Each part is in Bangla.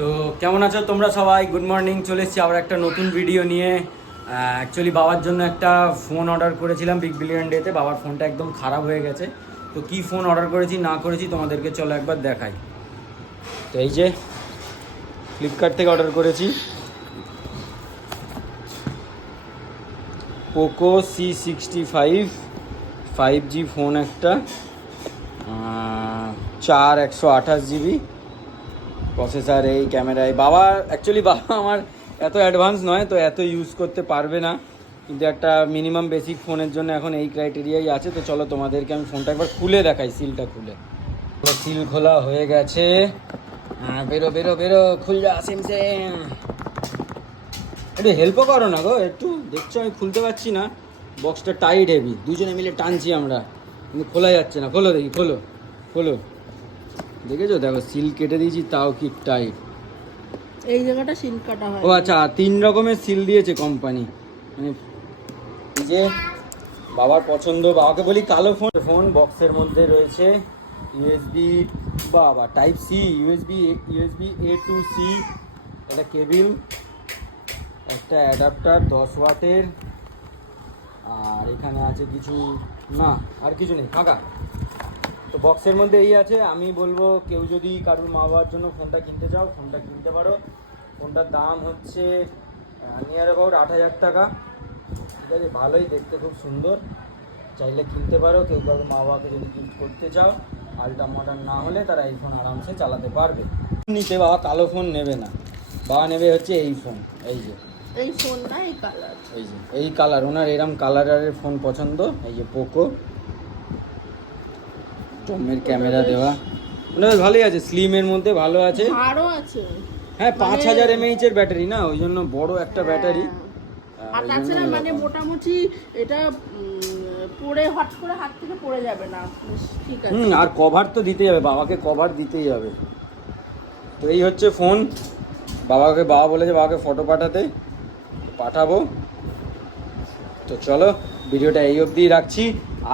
তো কেমন আছো তোমরা সবাই? গুড মর্নিং চলে এসেছি আবার একটা নতুন ভিডিও নিয়ে। অ্যাকচুয়ালি বাবার জন্য একটা ফোন অর্ডার করেছিলাম বিগ বিলিয়ন ডেতে বাবার ফোনটা একদম খারাপ হয়ে গেছে। তো কি ফোন অর্ডার করেছি, না করেছি তোমাদেরকে চলো একবার দেখাই। তো এই যে ফ্লিপকার্ট থেকে অর্ডার করেছি। Poco C sixty five five G phone একটা চার একশো আঠাশ জিবি প্রসেসার এই ক্যামেরায় বাবা অ্যাকচুয়ালি বাবা আমার এত অ্যাডভান্স নয়, তো এত ইউজ করতে পারবে না। কিন্তু একটা মিনিমাম বেসিক ফোনের জন্য এখন এই ক্রাইটেরিয়াই আছে, তো চলো তোমাদেরকে আমি ফোনটা একবার খুলে দেখাই সিলটা খুলে। সিল খোলা হয়ে গেছে। হ্যাঁ বেরো বেরো বেরো, খুল যা সিম সিম একটু হেল্পও করো না গো, একটু দেখছ, আমি খুলতে পারছি না। বক্সটা টাইট হেভি দুজনে মিলে টানছি আমরা। কিন্তু খোলা যাচ্ছে না, খোলো দেখি, খোলো খোলো। দেখেছ? দেখো সিল কেটে দিয়েছি তাও কি টাইট। এই জায়গাটা সিল কাটা হয়। ও আচ্ছা তিন রকমের সিল দিয়েছে কোম্পানি। মানে এই যে বাবার পছন্দ বাবাকে বলি কালো ফোন। ফোন বক্সের মধ্যে রয়েছে ইউএসবি বাবা type C USB USB A to C একটা কেবিল একটা অ্যাডাপ্টার দশ ওয়াটের। আর এখানে আছে কিছু না আর কিছু নেই ফাঁকা। বক্সের মধ্যে এই আছে আমি বলব কেউ যদি কারোর মা বাবার জন্য ফোনটা কিনতে চাও ফোনটা কিনতে পারো। ফোনটার দাম হচ্ছে নিয়ার অ্যাবাউট আট হাজার টাকা। ঠিক আছে ভালোই দেখতে খুব সুন্দর। চাইলে কিনতে পারো কেউ কারোর মা বাবাকে যদি গিফট করতে চাও আলট্রা মডার্ন না হলে তারা এই ফোন আরামসে চালাতে পারবে। নিতে বাবা কালো ফোন নেবে না। বাবা নেবে হচ্ছে এই ফোন এই যে। এই ফোন না এই কালার এই যে এই কালার ওনার এরম কালারের ফোন পছন্দ এই যে পোকো টমের ক্যামেরা দেওয়া। মানে ভালোই আছে স্লিমের মধ্যে ভালো আছে। আরও আছে। হ্যাঁ পাঁচ মানে- হাজার এমএইচ এর ব্যাটারি না ওই জন্য বড় একটা ব্যাটারি। আর তাছাড়া মানে মোটামুটি এটা পড়ে হট করে হাত থেকে পড়ে যাবে না। ঠিক আছে। হুম আর কভার তো দিতেই হবে বাবাকে কভার দিতেই হবে। তো এই হচ্ছে ফোন বাবাকে বাবা বলেছে বাবাকে ফটো পাঠাতে পাঠাবো। তো চলো ভিডিওটা এই অবধি রাখছি।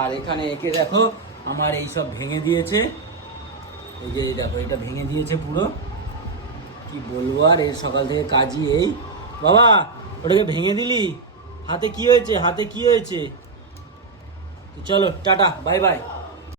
আর এখানে একে দেখো আমার এই সব ভেঙে দিয়েছে। এই যে দেখো, এটা ভেঙে দিয়েছে পুরো। কি বলব আর, এর সকাল থেকে কাজই এই। বাবা, ওটাকে ভেঙে দিলি? হাতে কি হয়েছে? হাতে কি হয়েছে? চলো, টাটা, বাই বাই।